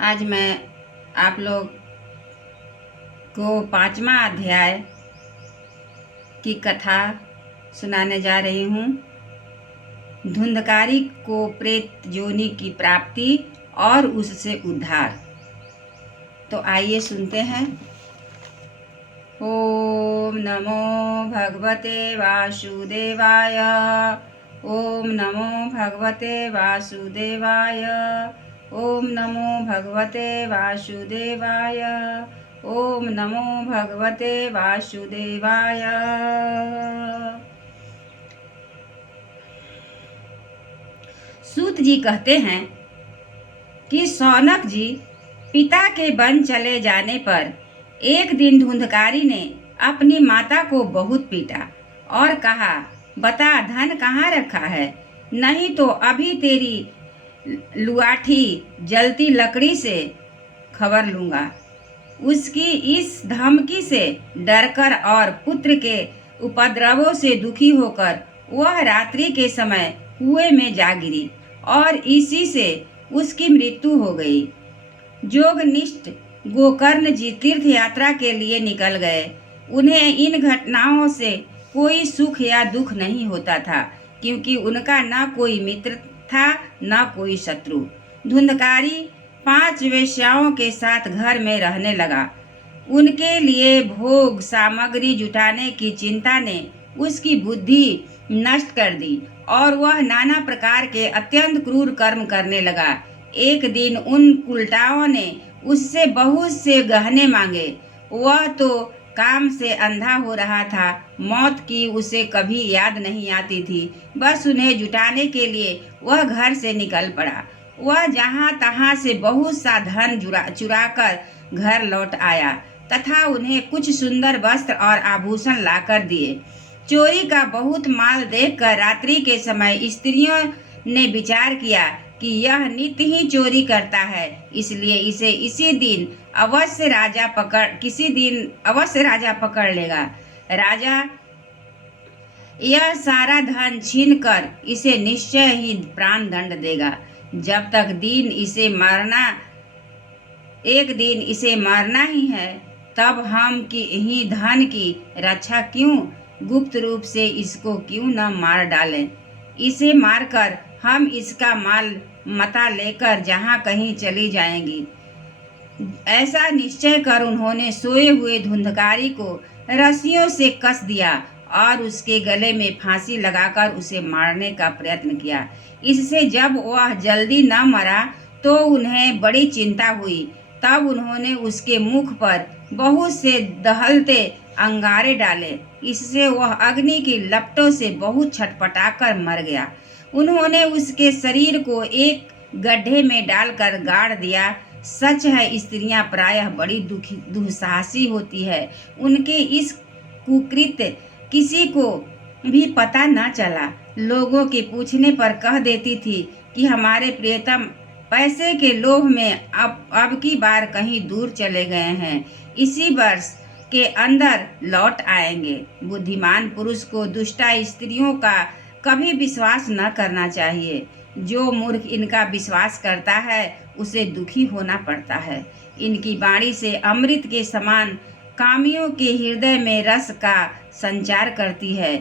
आज मैं आप लोग को 5वां अध्याय की कथा सुनाने जा रही हूँ। धुंधकारी को प्रेत योनि की प्राप्ति और उससे उद्धार। तो आइए सुनते हैं। ओम नमो भगवते वासुदेवाय। ओम नमो भगवते वासुदेवाय। ओम नमो भगवते वासुदेवाय। ओम नमो भगवते वासुदेवाय। सूत जी कहते हैं कि शौनक जी पिता के वन चले जाने पर एक दिन धुंधकारी ने अपनी माता को बहुत पीटा और कहा, बता धन कहाँ रखा है, नहीं तो अभी तेरी लुआठी जलती लकड़ी से खबर लूंगा। उसकी इस धमकी से डरकर और पुत्र के उपद्रवों से दुखी होकर वह रात्रि के समय कुएं में जा गिरी और इसी से उसकी मृत्यु हो गई। जोगनिष्ठ गोकर्ण जी तीर्थ यात्रा के लिए निकल गए। उन्हें इन घटनाओं से कोई सुख या दुख नहीं होता था, क्योंकि उनका न कोई मित्र था न कोई शत्रु। धुंधकारी 5 वेश्याओं के साथ घर में रहने लगा। उनके लिए भोग सामग्री जुटाने की चिंता ने उसकी बुद्धि नष्ट कर दी और वह नाना प्रकार के अत्यंत क्रूर कर्म करने लगा। एक दिन उन उल्टाओं ने उससे बहुत से गहने मांगे। वह तो काम से अंधा हो रहा था। मौत की उसे कभी याद नहीं आती थी। बस उन्हें जुटाने के लिए वह घर से निकल पड़ा। वह जहाँ तहाँ से बहुत सा धन चुरा कर घर लौट आया तथा उन्हें कुछ सुंदर वस्त्र और आभूषण लाकर दिए। चोरी का बहुत माल देखकर रात्रि के समय स्त्रियों ने विचार किया कि यह नित्य ही चोरी करता है, इसलिए इसे किसी दिन अवश्य राजा पकड़ लेगा। राजा यह सारा धन छीनकर इसे निश्चय ही प्राण दंड देगा। जब तक एक दिन इसे मारना ही है, तब हम की ही धन की रक्षा क्यों गुप्त रूप से इसको क्यों न मार डालें। इसे मारकर हम इसका माल मता लेकर जहाँ कहीं चली जाएंगी। ऐसा निश्चय कर उन्होंने सोए हुए धुंधकारी को रस्सियों से कस दिया और उसके गले में फांसी लगाकर उसे मारने का प्रयत्न किया। इससे जब वह जल्दी न मरा तो उन्हें बड़ी चिंता हुई। तब उन्होंने उसके मुख पर बहुत से दहलते अंगारे डाले। इससे वह अग्नि की लपटों से बहुत छटपटाकर मर गया। उन्होंने उसके शरीर को एक गड्ढे में डालकर गाड़ दिया। सच है, स्त्रियां प्रायः बड़ी दुस्साहसी होती है। उनके इस कुकृत्य किसी को भी पता न चला। लोगों के पूछने पर कह देती थी कि हमारे प्रियतम पैसे के लोभ में अब की बार कहीं दूर चले गए हैं, इसी वर्ष के अंदर लौट आएंगे। बुद्धिमान पुरुष को दुष्टा स्त्रियों का कभी विश्वास न करना चाहिए। जो मूर्ख इनका विश्वास करता है उसे दुखी होना पड़ता है। इनकी वाणी से अमृत के समान कामियों के हृदय में रस का संचार करती है,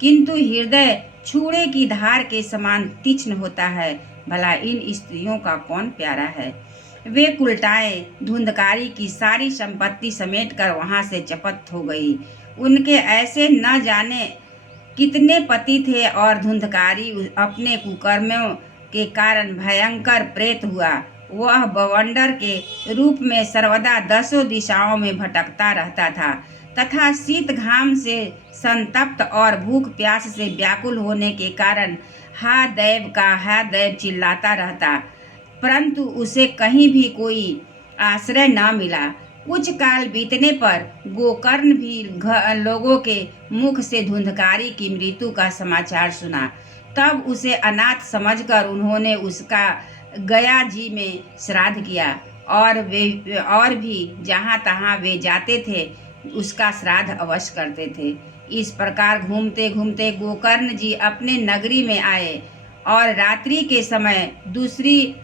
किंतु हृदय छुरे की धार के समान तीक्ष्ण होता है। भला इन स्त्रियों का कौन प्यारा है। वे कुलटाएं धुंधकारी की सारी संपत्ति समेट कर वहां से चपत हो गई। उनके ऐसे न जाने कितने पति थे और धुंधकारी अपने कुकर्मों के कारण भयंकर प्रेत हुआ। वह बवंडर के रूप में सर्वदा 10 दिशाओं में भटकता रहता था तथा शीत घाम से संतप्त और भूख प्यास से व्याकुल होने के कारण हा दैव चिल्लाता रहता, परंतु उसे कहीं भी कोई आश्रय न मिला। कुछ काल बीतने पर गोकर्ण भी लोगों के मुख से धुंधकारी की मृत्यु का समाचार सुना। तब उसे अनाथ समझकर उन्होंने उसका गया जी में श्राद्ध किया और भी जहाँ तहाँ वे जाते थे उसका श्राद्ध अवश्य करते थे। इस प्रकार घूमते घूमते गोकर्ण जी अपने नगरी में आए और रात्रि के समय दूसरी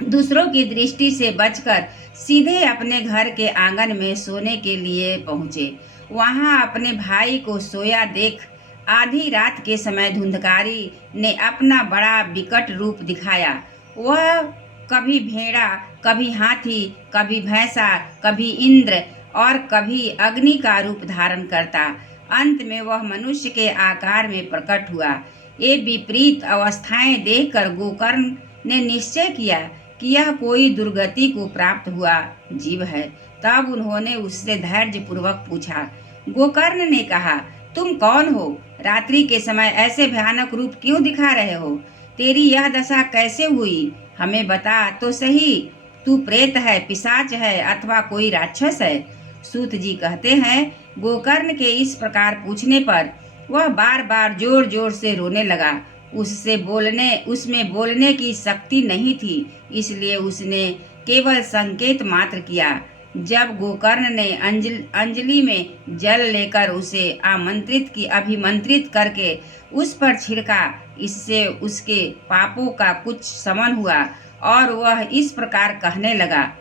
दूसरों की दृष्टि से बचकर सीधे अपने घर के आंगन में सोने के लिए पहुंचे। वहां अपने भाई को सोया देख आधी रात के समय धुंधकारी ने अपना बड़ा विकट रूप दिखाया। वह कभी भेड़ा, कभी हाथी, कभी भैंसा, कभी इंद्र और कभी अग्नि का रूप धारण करता। अंत में वह मनुष्य के आकार में प्रकट हुआ। ये विपरीत अवस्थाएं देखकर गोकर्ण ने निश्चय किया कि यह कोई दुर्गति को प्राप्त हुआ जीव है। तब उन्होंने उससे धैर्य पूर्वक पूछा। गोकर्ण ने कहा, तुम कौन हो? रात्रि के समय ऐसे भयानक रूप क्यों दिखा रहे हो? तेरी यह दशा कैसे हुई? हमें बता तो सही। तू प्रेत है, पिशाच है अथवा कोई राक्षस है? सूत जी कहते हैं, गोकर्ण के इस प्रकार पूछने पर वह बार बार जोर जोर से रोने लगा। उसमें बोलने की शक्ति नहीं थी, इसलिए उसने केवल संकेत मात्र किया। जब गोकर्ण ने अंजलि में जल लेकर उसे अभिमंत्रित करके उस पर छिड़का, इससे उसके पापों का कुछ शमन हुआ और वह इस प्रकार कहने लगा।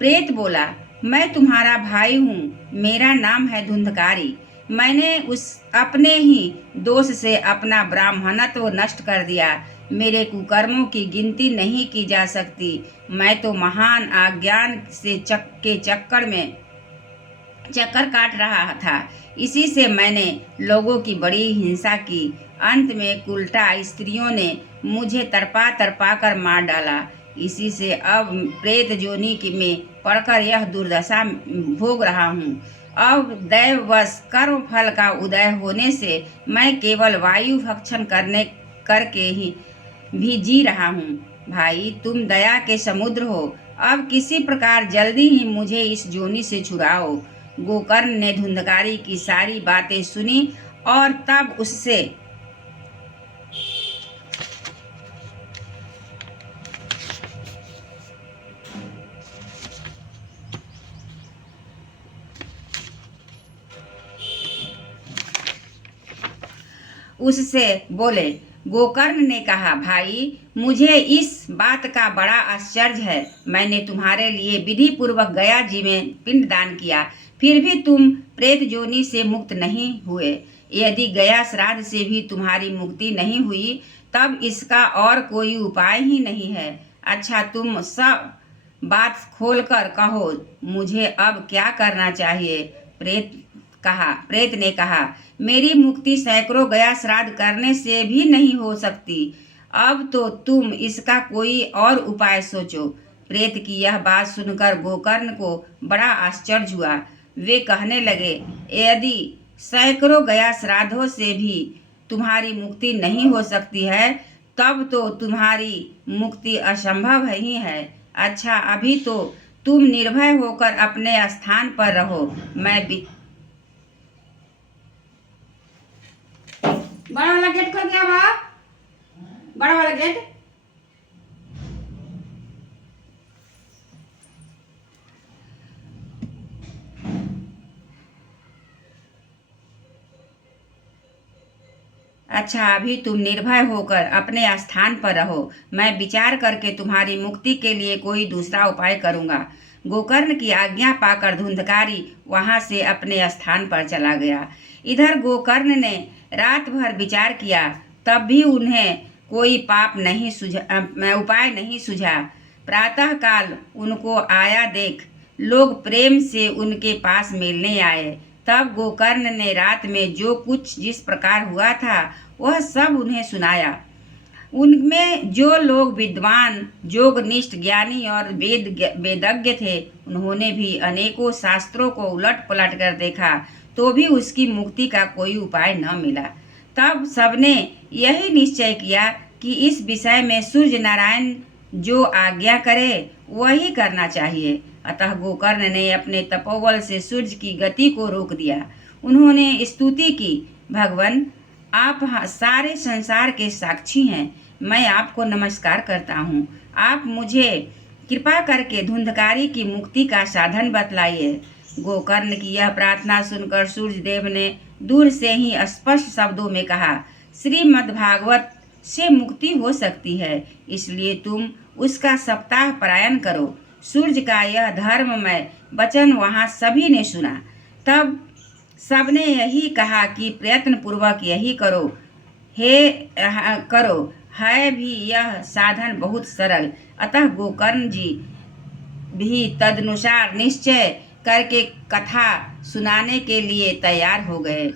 प्रेत बोला, मैं तुम्हारा भाई हूँ, मेरा नाम है धुंधकारी। मैंने उस अपने ही दोष से अपना ब्राह्मणत्व नष्ट कर दिया। मेरे कुकर्मों की गिनती नहीं की जा सकती। मैं तो महान अज्ञान से चक्कर काट रहा था। इसी से मैंने लोगों की बड़ी हिंसा की। अंत में उल्टा स्त्रियों ने मुझे तड़पा तड़पा कर मार डाला। इसी से अब प्रेत जोनि में पड़कर यह दुर्दशा भोग रहा हूँ। अब दैववश कर्म फल का उदय होने से मैं केवल वायु भक्षण करके ही भी जी रहा हूँ। भाई, तुम दया के समुद्र हो, अब किसी प्रकार जल्दी ही मुझे इस जोनि से छुड़ाओ। गोकर्ण ने धुंधकारी की सारी बातें सुनी और तब उससे बोले। गोकर्ण ने कहा, भाई, मुझे इस बात का बड़ा आश्चर्य है। मैंने तुम्हारे लिए विधि पूर्वक गया जी में पिंडदान किया, फिर भी तुम प्रेत जोनि से मुक्त नहीं हुए। यदि गया श्राद्ध से भी तुम्हारी मुक्ति नहीं हुई, तब इसका और कोई उपाय ही नहीं है। अच्छा, तुम सब बात खोलकर कहो, मुझे अब क्या करना चाहिए? प्रेत ने कहा, मेरी मुक्ति सैकड़ों गया श्राद्ध करने से भी नहीं हो सकती। अब तो तुम इसका कोई और उपाय सोचो। प्रेत की यह बात सुनकर गोकर्ण को बड़ा आश्चर्य हुआ। वे कहने लगे, यदि सैकड़ों गया श्राद्धों से भी तुम्हारी मुक्ति नहीं हो सकती है, तब तो तुम्हारी मुक्ति असंभव ही है। अच्छा, अभी तो तुम निर्भय होकर अपने स्थान पर रहो। बड़ा वाला गेट खोल गया बा, बड़ा वाला गेट। अच्छा, अभी तुम निर्भय होकर अपने स्थान पर रहो। मैं विचार करके तुम्हारी मुक्ति के लिए कोई दूसरा उपाय करूंगा। गोकर्ण की आज्ञा पाकर धुंधकारी वहां से अपने स्थान पर चला गया। इधर गोकर्ण ने रात भर विचार किया, तब भी उन्हें कोई उपाय नहीं सूझा। प्रातः काल उनको आया देख लोग प्रेम से उनके पास मिलने आए। तब गोकर्ण ने रात में जो कुछ जिस प्रकार हुआ था वह सब उन्हें सुनाया। उनमें जो लोग विद्वान, योगनिष्ठ, ज्ञानी और वेदज्ञ थे, उन्होंने भी अनेकों शास्त्रों को उलट पलट कर देखा, तो भी उसकी मुक्ति का कोई उपाय न मिला। तब सबने यही निश्चय किया कि इस विषय में सूर्य नारायण जो आज्ञा करे वही करना चाहिए। अतः गोकर्ण ने अपने तपोबल से सूर्य की गति को रोक दिया। उन्होंने स्तुति की, भगवान, आप सारे संसार के साक्षी हैं। मैं आपको नमस्कार करता हूँ। आप मुझे कृपा करके धुंधकारी की मुक्ति का साधन बतलाइए। गोकर्ण की यह प्रार्थना सुनकर सूर्य देव ने दूर से ही स्पष्ट शब्दों में कहा, श्रीमद्भागवत से मुक्ति हो सकती है। इसलिए तुम उसका सप्ताह पारायण करो। सूर्य का यह धर्ममय वचन वहाँ सभी ने सुना। तब सबने यही कहा कि प्रयत्न पूर्वक यही करो। करो है भी यह साधन बहुत सरल। अतः गोकर्ण जी भी तदनुसार निश्चय करके कथा सुनाने के लिए तैयार हो गए।